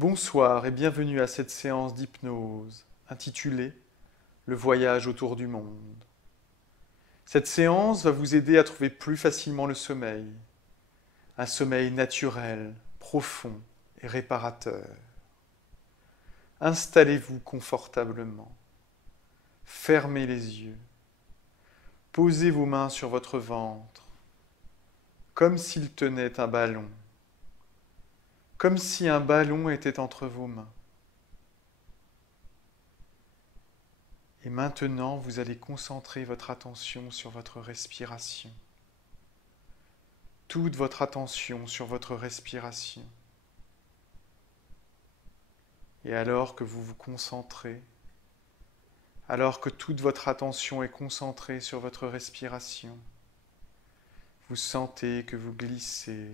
Bonsoir et bienvenue à cette séance d'hypnose intitulée Le voyage autour du monde. Cette séance va vous aider à trouver plus facilement le sommeil, un sommeil naturel, profond et réparateur. Installez-vous confortablement, fermez les yeux, posez vos mains sur votre ventre, comme s'il tenait un ballon, comme si un ballon était entre vos mains. Et maintenant, vous allez concentrer votre attention sur votre respiration. Toute votre attention sur votre respiration. Et alors que vous vous concentrez, alors que toute votre attention est concentrée sur votre respiration, vous sentez que vous glissez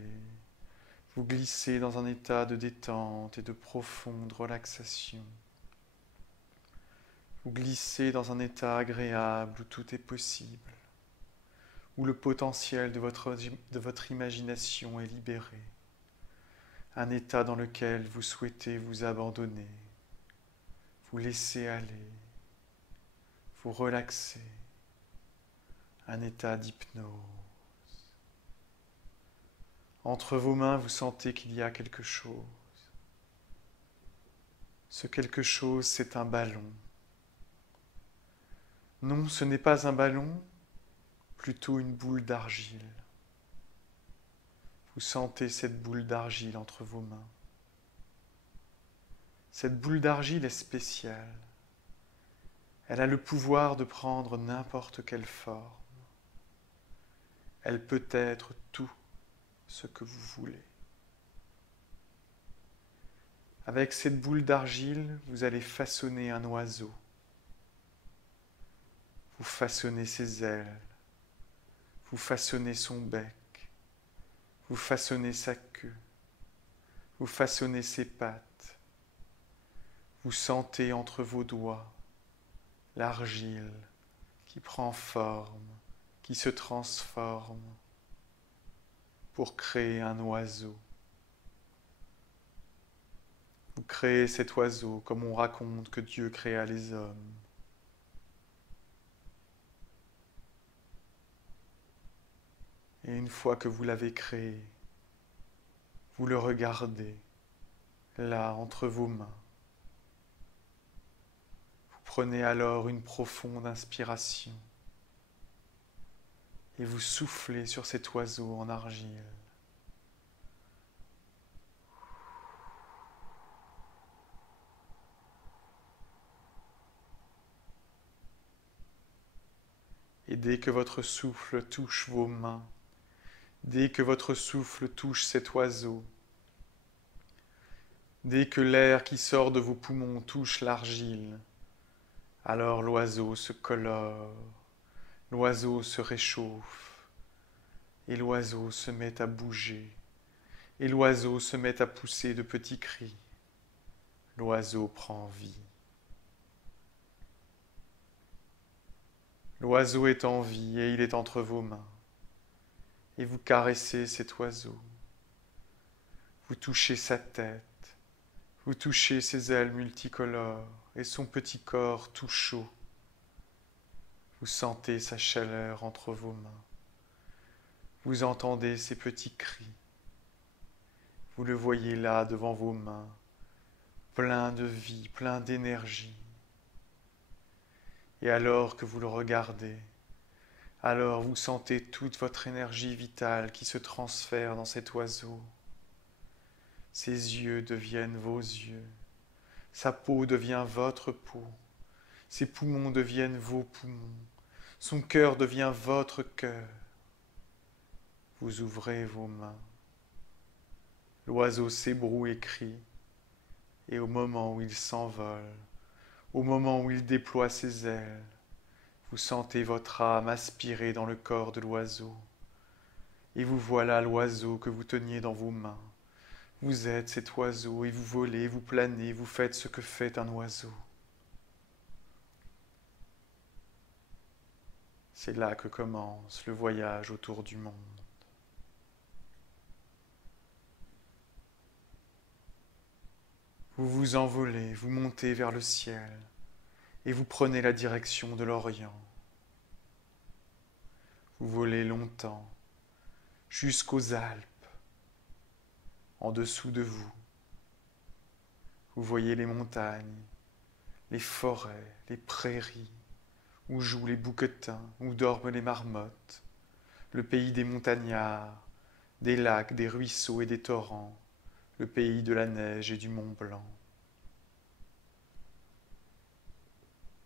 dans un état de détente et de profonde relaxation. Vous glissez dans un état agréable où tout est possible, où le potentiel de votre imagination est libéré, un état dans lequel vous souhaitez vous abandonner, vous laisser aller, vous relaxer, un état d'hypnose. Entre vos mains, vous sentez qu'il y a quelque chose. Ce quelque chose, c'est un ballon. Non, ce n'est pas un ballon, plutôt une boule d'argile. Vous sentez cette boule d'argile entre vos mains. Cette boule d'argile est spéciale. Elle a le pouvoir de prendre n'importe quelle forme. Elle peut être tout ce que vous voulez. Avec cette boule d'argile, vous allez façonner un oiseau. Vous façonnez ses ailes, vous façonnez son bec, vous façonnez sa queue, vous façonnez ses pattes. Vous sentez entre vos doigts l'argile qui prend forme, qui se transforme pour créer un oiseau. Vous créez cet oiseau comme on raconte que Dieu créa les hommes. Et une fois que vous l'avez créé, vous le regardez là entre vos mains. Vous prenez alors une profonde inspiration et vous soufflez sur cet oiseau en argile. Et dès que votre souffle touche vos mains, dès que votre souffle touche cet oiseau, dès que l'air qui sort de vos poumons touche l'argile, alors l'oiseau se colore, l'oiseau se réchauffe, et l'oiseau se met à bouger, et l'oiseau se met à pousser de petits cris. L'oiseau prend vie. L'oiseau est en vie et il est entre vos mains. Et vous caressez cet oiseau. Vous touchez sa tête. Vous touchez ses ailes multicolores et son petit corps tout chaud. Vous sentez sa chaleur entre vos mains. Vous entendez ses petits cris. Vous le voyez là devant vos mains, plein de vie, plein d'énergie. Et alors que vous le regardez, alors vous sentez toute votre énergie vitale qui se transfère dans cet oiseau. Ses yeux deviennent vos yeux, sa peau devient votre peau, ses poumons deviennent vos poumons, son cœur devient votre cœur. Vous ouvrez vos mains, l'oiseau s'ébroue et crie, et au moment où il s'envole, au moment où il déploie ses ailes, vous sentez votre âme aspirer dans le corps de l'oiseau. Et vous voilà l'oiseau que vous teniez dans vos mains. Vous êtes cet oiseau et vous volez, vous planez, vous faites ce que fait un oiseau. C'est là que commence le voyage autour du monde. Vous vous envolez, vous montez vers le ciel et vous prenez la direction de l'Orient. Vous volez longtemps jusqu'aux Alpes. En dessous de vous, vous voyez les montagnes, les forêts, les prairies, où jouent les bouquetins, où dorment les marmottes, le pays des montagnards, des lacs, des ruisseaux et des torrents, le pays de la neige et du Mont Blanc.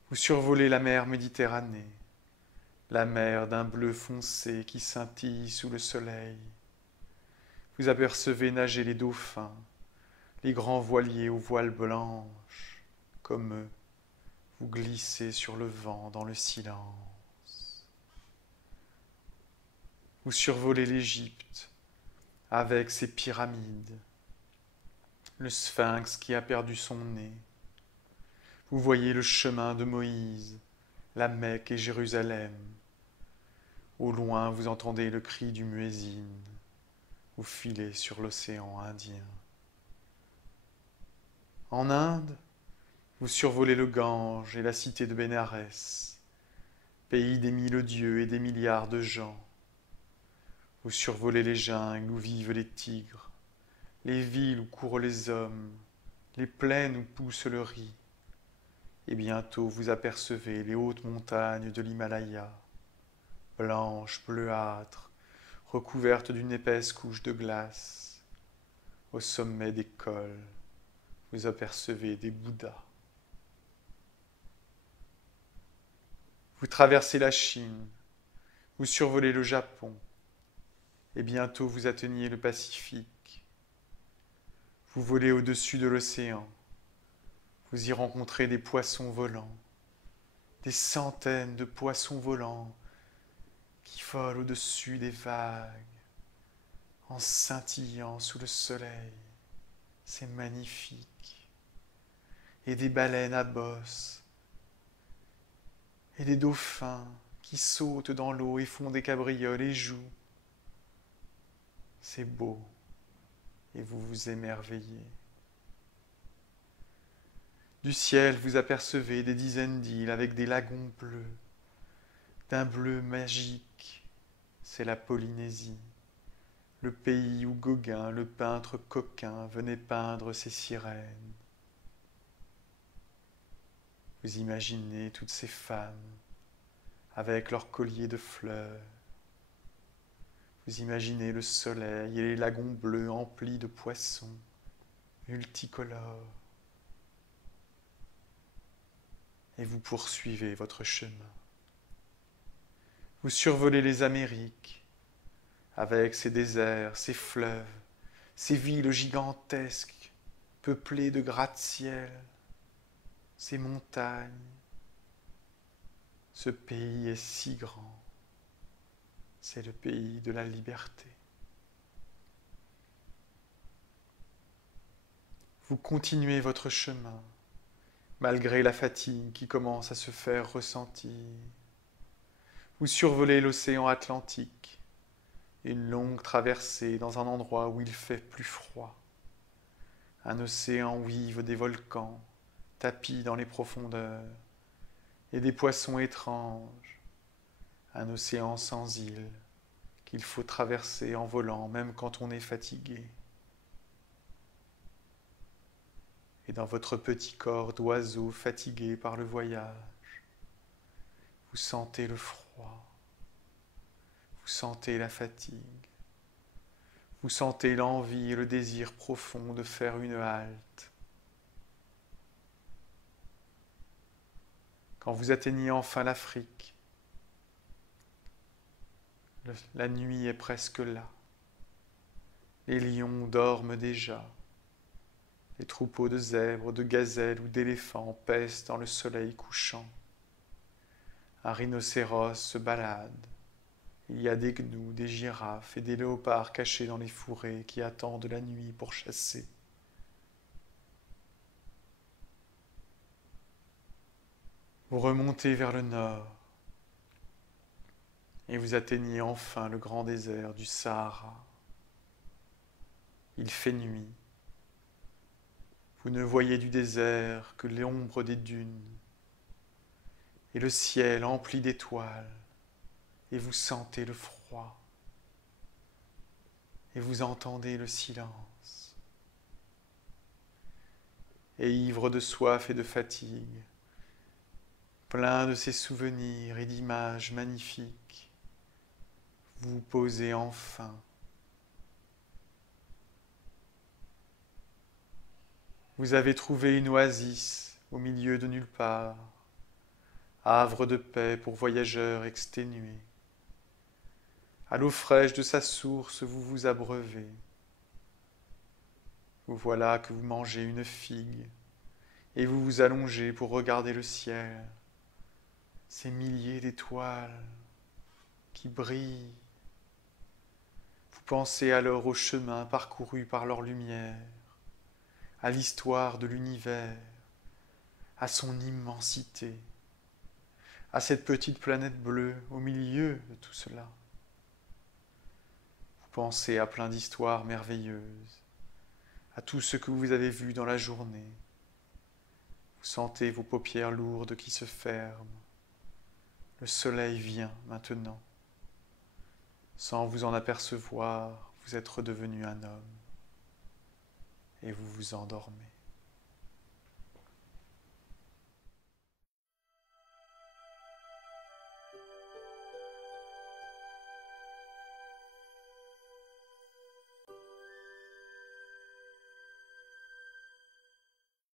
Vous survolez la mer Méditerranée, la mer d'un bleu foncé qui scintille sous le soleil. Vous apercevez nager les dauphins, les grands voiliers aux voiles blanches, comme eux, vous glissez sur le vent dans le silence. Vous survolez l'Égypte avec ses pyramides, le sphinx qui a perdu son nez. Vous voyez le chemin de Moïse, la Mecque et Jérusalem. Au loin, vous entendez le cri du muezzin. Vous filez sur l'océan Indien. En Inde, vous survolez le Gange et la cité de Bénarès, pays des mille dieux et des milliards de gens. Vous survolez les jungles où vivent les tigres, les villes où courent les hommes, les plaines où pousse le riz. Et bientôt vous apercevez les hautes montagnes de l'Himalaya, blanches, bleuâtres, recouvertes d'une épaisse couche de glace. Au sommet des cols, vous apercevez des Bouddhas. Vous traversez la Chine, vous survolez le Japon, et bientôt vous atteignez le Pacifique. Vous volez au-dessus de l'océan, vous y rencontrez des poissons volants, des centaines de poissons volants qui volent au-dessus des vagues, en scintillant sous le soleil. C'est magnifique. Et des baleines à bosse, et des dauphins qui sautent dans l'eau et font des cabrioles et jouent. C'est beau, et vous vous émerveillez. Du ciel, vous apercevez des dizaines d'îles avec des lagons bleus, d'un bleu magique. C'est la Polynésie, le pays où Gauguin, le peintre coquin, venait peindre ses sirènes. Vous imaginez toutes ces femmes avec leurs colliers de fleurs. Vous imaginez le soleil et les lagons bleus emplis de poissons multicolores. Et vous poursuivez votre chemin. Vous survolez les Amériques avec ses déserts, ses fleuves, ces villes gigantesques, peuplées de gratte-ciel, ces montagnes. Ce pays est si grand, c'est le pays de la liberté. Vous continuez votre chemin, malgré la fatigue qui commence à se faire ressentir. Vous survolez l'océan Atlantique, une longue traversée dans un endroit où il fait plus froid. Un océan où vivent des volcans, tapis dans les profondeurs, et des poissons étranges. Un océan sans îles, qu'il faut traverser en volant, même quand on est fatigué. Et dans votre petit corps d'oiseau fatigué par le voyage, vous sentez le froid, vous sentez la fatigue, vous sentez l'envie et le désir profond de faire une halte. Quand vous atteignez enfin l'Afrique, la nuit est presque là. Les lions dorment déjà. Les troupeaux de zèbres, de gazelles ou d'éléphants paissent dans le soleil couchant. Un rhinocéros se balade. Il y a des gnous, des girafes et des léopards cachés dans les fourrés qui attendent la nuit pour chasser. Vous remontez vers le nord et vous atteignez enfin le grand désert du Sahara. Il fait nuit. Vous ne voyez du désert que l'ombre des dunes et le ciel empli d'étoiles, et vous sentez le froid, et vous entendez le silence. Et ivre de soif et de fatigue, plein de ces souvenirs et d'images magnifiques, vous vous posez enfin. Vous avez trouvé une oasis au milieu de nulle part, havre de paix pour voyageurs exténués. À l'eau fraîche de sa source, vous vous abreuvez. Vous voilà que vous mangez une figue, et vous vous allongez pour regarder le ciel, ces milliers d'étoiles qui brillent. Vous pensez alors au chemin parcouru par leur lumière, à l'histoire de l'univers, à son immensité, à cette petite planète bleue au milieu de tout cela. Vous pensez à plein d'histoires merveilleuses, à tout ce que vous avez vu dans la journée. Vous sentez vos paupières lourdes qui se ferment. Le soleil vient maintenant. Sans vous en apercevoir, vous êtes redevenu un homme et vous vous endormez.